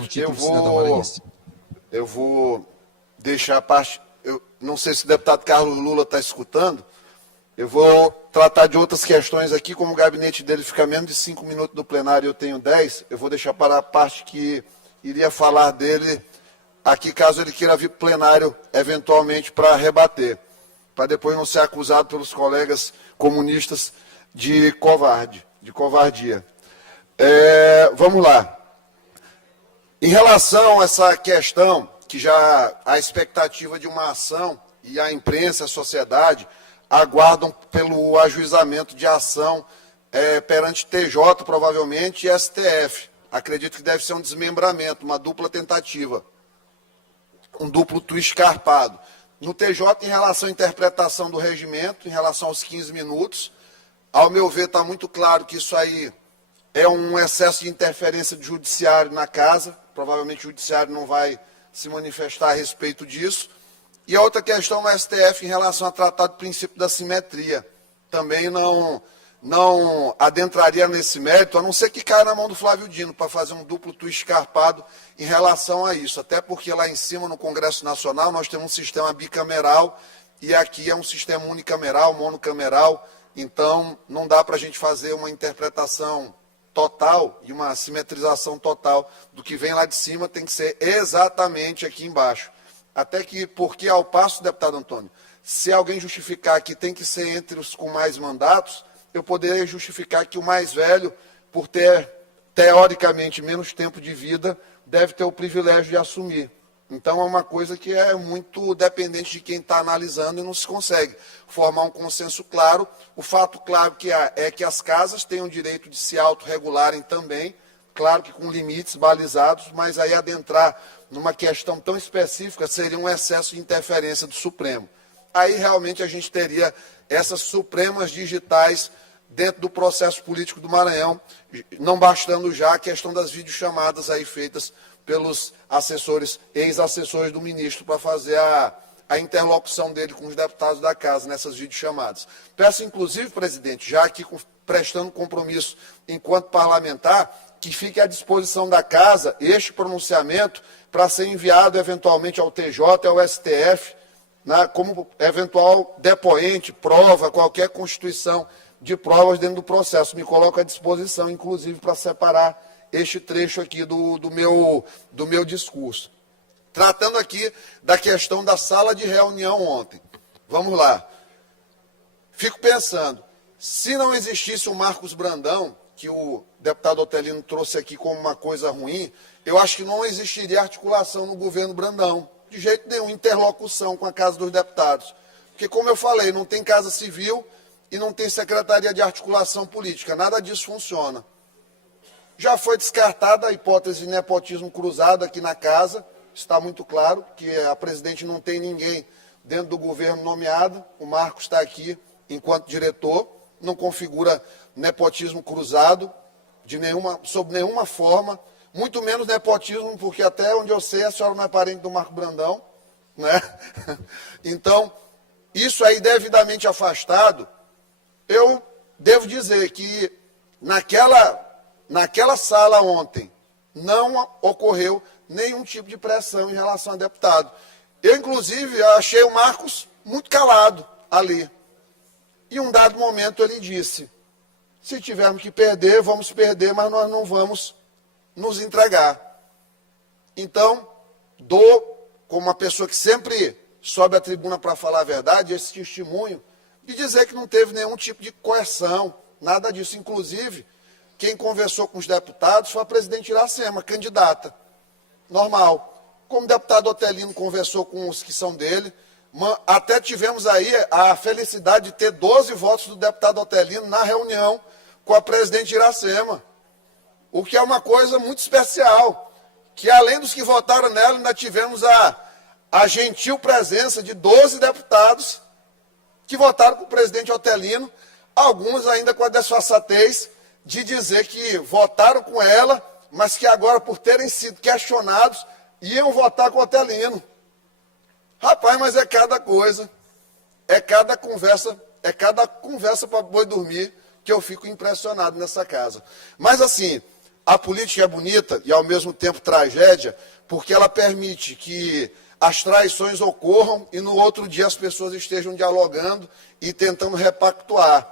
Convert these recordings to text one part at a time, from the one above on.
Presidente, eu vou deixar a parte... Eu não sei se o deputado Carlos Lula está escutando. Eu vou tratar de outras questões aqui, como o gabinete dele fica menos de 5 minutos do plenário, eu tenho 10. Eu vou deixar para a parte que iria falar dele aqui, caso ele queira vir para o plenário, eventualmente, para rebater, para depois não ser acusado pelos colegas comunistas de covardia. Vamos lá. Em relação a essa questão, que já há expectativa de uma ação, e a imprensa, a sociedade, aguardam pelo ajuizamento de ação perante TJ, provavelmente, e STF. Acredito que deve ser um desmembramento, uma dupla tentativa, um duplo twist carpado. No TJ, em relação à interpretação do regimento, em relação aos 15 minutos, ao meu ver, está muito claro que isso aí é um excesso de interferência do judiciário na casa. Provavelmente o judiciário não vai se manifestar a respeito disso. E a outra questão no STF em relação a tratar do princípio da simetria. Também não adentraria nesse mérito, a não ser que caia na mão do Flávio Dino para fazer um duplo twist carpado em relação a isso. Até porque lá em cima, no Congresso Nacional, nós temos um sistema bicameral e aqui é um sistema unicameral, monocameral. Então, não dá para a gente fazer uma interpretação total e uma simetrização total do que vem lá de cima, tem que ser exatamente aqui embaixo. Até que, porque ao passo, deputado Antônio, se alguém justificar que tem que ser entre os com mais mandatos, eu poderia justificar que o mais velho, por ter, teoricamente, menos tempo de vida, deve ter o privilégio de assumir. Então, é uma coisa que é muito dependente de quem está analisando e não se consegue formar um consenso claro. O fato claro que é que as casas têm o direito de se autorregularem também, claro que com limites balizados, mas aí adentrar numa questão tão específica seria um excesso de interferência do Supremo. Aí realmente a gente teria essas supremas digitais dentro do processo político do Maranhão, não bastando já a questão das videochamadas aí feitas pelos assessores, ex-assessores do ministro, para fazer a interlocução dele com os deputados da casa nessas videochamadas. Peço, inclusive, presidente, já aqui prestando compromisso enquanto parlamentar, que fique à disposição da casa este pronunciamento para ser enviado eventualmente ao TJ, ao STF, como eventual depoente, prova, qualquer constituição de provas dentro do processo. Me coloco à disposição, inclusive, para separar este trecho aqui do meu discurso. Tratando aqui da questão da sala de reunião ontem. Vamos lá. Fico pensando, se não existisse o Marcos Brandão, que o deputado Otelino trouxe aqui como uma coisa ruim, eu acho que não existiria articulação no governo Brandão. De jeito nenhum, interlocução com a Casa dos Deputados. Porque, como eu falei, não tem Casa Civil e não tem Secretaria de Articulação Política. Nada disso funciona. Já foi descartada a hipótese de nepotismo cruzado aqui na casa. Está muito claro que a presidente não tem ninguém dentro do governo nomeado. O Marcos está aqui enquanto diretor. Não configura nepotismo cruzado sob nenhuma forma. Muito menos nepotismo, porque até onde eu sei, a senhora não é parente do Marco Brandão, né? Então, isso aí devidamente afastado, eu devo dizer que naquela sala ontem não ocorreu nenhum tipo de pressão em relação a deputado. Eu, inclusive, achei o Marcos muito calado ali. E em um dado momento ele disse, se tivermos que perder, vamos perder, mas nós não vamos nos entregar. Então, dou, como uma pessoa que sempre sobe a tribuna para falar a verdade, esse testemunho, de dizer que não teve nenhum tipo de coerção, nada disso. Inclusive, quem conversou com os deputados foi a presidente Iracema, candidata. Normal. Como o deputado Otelino conversou com os que são dele, até tivemos aí a felicidade de ter 12 votos do deputado Otelino na reunião com a presidente Iracema. O que é uma coisa muito especial, que além dos que votaram nela, ainda tivemos a gentil presença de 12 deputados que votaram com o presidente Otelino, alguns ainda com a desfaçatez de dizer que votaram com ela, mas que agora, por terem sido questionados, iam votar com o Otelino. Rapaz, mas é cada coisa, é cada conversa para boi dormir, que eu fico impressionado nessa casa. Mas assim, A política é bonita e, ao mesmo tempo, tragédia, porque ela permite que as traições ocorram e, no outro dia, as pessoas estejam dialogando e tentando repactuar.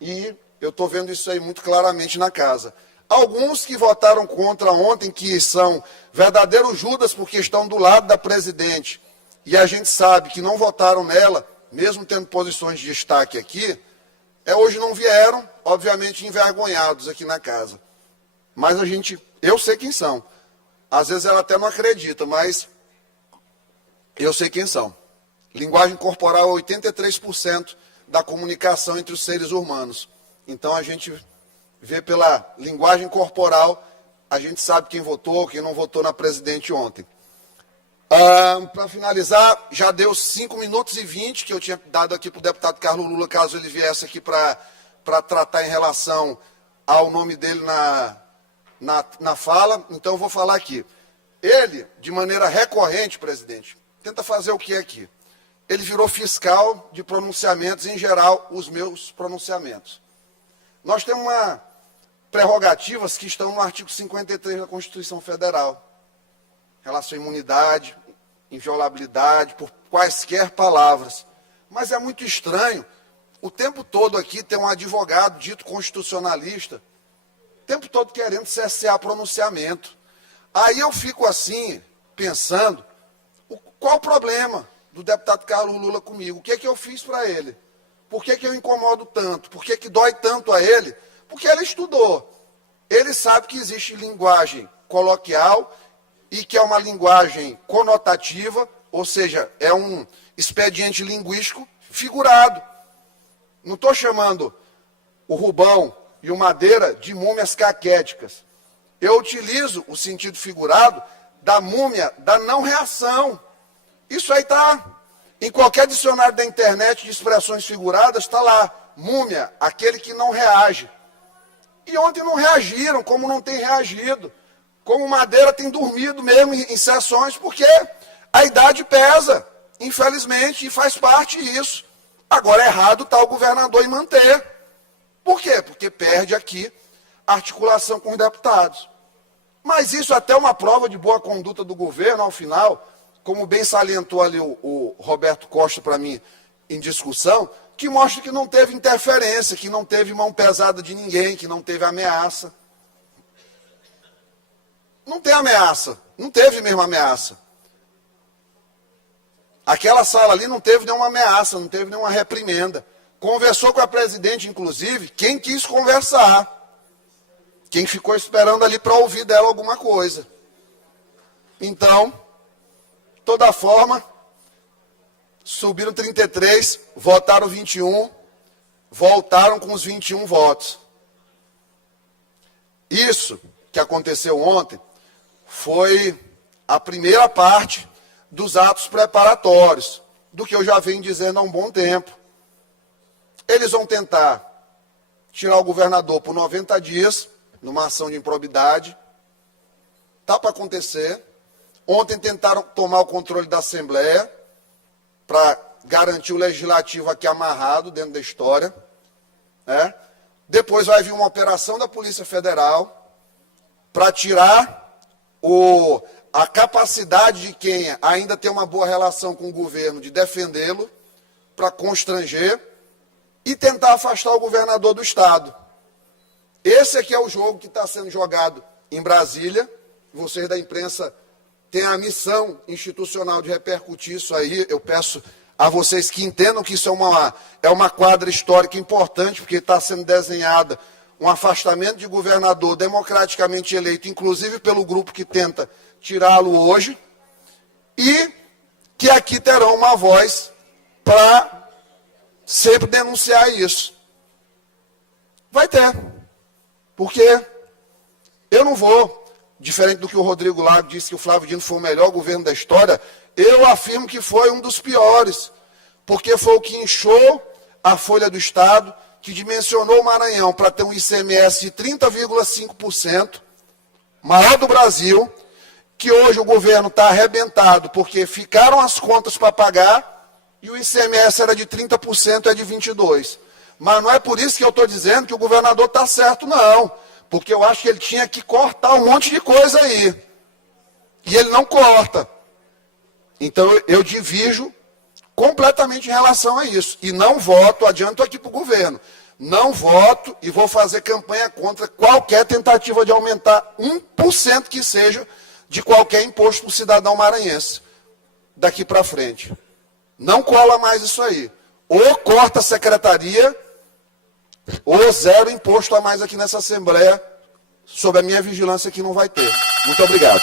E eu estou vendo isso aí muito claramente na casa. Alguns que votaram contra ontem, que são verdadeiros Judas porque estão do lado da presidente, e a gente sabe que não votaram nela, mesmo tendo posições de destaque aqui, hoje não vieram, obviamente, envergonhados aqui na casa. Mas eu sei quem são. Às vezes ela até não acredita, mas eu sei quem são. Linguagem corporal é 83% da comunicação entre os seres humanos. Então a gente vê pela linguagem corporal, a gente sabe quem votou, quem não votou na presidente ontem. Para finalizar, já deu 5 minutos e 20 que eu tinha dado aqui para o deputado Carlos Lula, caso ele viesse aqui para tratar em relação ao nome dele na fala. Então eu vou falar aqui. Ele, de maneira recorrente, presidente, tenta fazer o que aqui? Ele virou fiscal de pronunciamentos, em geral, os meus pronunciamentos. Nós temos prerrogativas que estão no artigo 53 da Constituição Federal. Relação à imunidade, inviolabilidade, por quaisquer palavras. Mas é muito estranho, o tempo todo aqui tem um advogado dito constitucionalista, o tempo todo querendo cessear pronunciamento. Aí eu fico assim, pensando, qual o problema do deputado Carlos Lula comigo? O que é que eu fiz para ele? Por que eu incomodo tanto? Por que dói tanto a ele? Porque ele estudou. Ele sabe que existe linguagem coloquial e que é uma linguagem conotativa, ou seja, é um expediente linguístico figurado. Não estou chamando o Rubão e o Madeira de múmias caquéticas. Eu utilizo o sentido figurado da múmia da não reação. Isso aí está em qualquer dicionário da internet de expressões figuradas, está lá, múmia, aquele que não reage. E ontem não reagiram, como não tem reagido. Como Madeira tem dormido mesmo em sessões, porque a idade pesa, infelizmente, e faz parte disso. Agora, errado está o governador em manter. Por quê? Porque perde aqui a articulação com os deputados. Mas isso até é uma prova de boa conduta do governo, ao final, como bem salientou ali o Roberto Costa para mim em discussão, que mostra que não teve interferência, que não teve mão pesada de ninguém, que não teve ameaça. Não tem ameaça, não teve mesmo ameaça. Aquela sala ali não teve nenhuma ameaça, não teve nenhuma reprimenda. Conversou com a presidente, inclusive, quem quis conversar. Quem ficou esperando ali para ouvir dela alguma coisa. Então, de toda forma, subiram 33, votaram 21, voltaram com os 21 votos. Isso que aconteceu ontem foi a primeira parte dos atos preparatórios, do que eu já venho dizendo há um bom tempo. Eles vão tentar tirar o governador por 90 dias, numa ação de improbidade. Está para acontecer. Ontem tentaram tomar o controle da Assembleia para garantir o legislativo aqui amarrado dentro da história. Né? Depois vai vir uma operação da Polícia Federal para tirar a capacidade de quem ainda tem uma boa relação com o governo de defendê-lo, para constranger e tentar afastar o governador do Estado. Esse aqui é o jogo que está sendo jogado em Brasília. Vocês da imprensa têm a missão institucional de repercutir isso aí. Eu peço a vocês que entendam que isso é uma quadra histórica importante, porque está sendo desenhada um afastamento de governador democraticamente eleito, inclusive pelo grupo que tenta tirá-lo hoje, e que aqui terão uma voz para sempre denunciar isso. Vai ter. Porque eu não vou, diferente do que o Rodrigo Lago disse que o Flávio Dino foi o melhor governo da história, eu afirmo que foi um dos piores, porque foi o que inchou a folha do Estado, que dimensionou o Maranhão para ter um ICMS de 30,5%, maior do Brasil, que hoje o governo está arrebentado, porque ficaram as contas para pagar, e o ICMS era de 30%, é de 22%. Mas não é por isso que eu estou dizendo que o governador está certo, não. porque eu acho que ele tinha que cortar um monte de coisa aí. E ele não corta. Então eu divido completamente em relação a isso. E não voto, adianto aqui para o governo, não voto e vou fazer campanha contra qualquer tentativa de aumentar 1% que seja de qualquer imposto para o cidadão maranhense daqui para frente. Não cola mais isso aí. Ou corta a secretaria, ou zero imposto a mais aqui nessa Assembleia, sob a minha vigilância que não vai ter. Muito obrigado.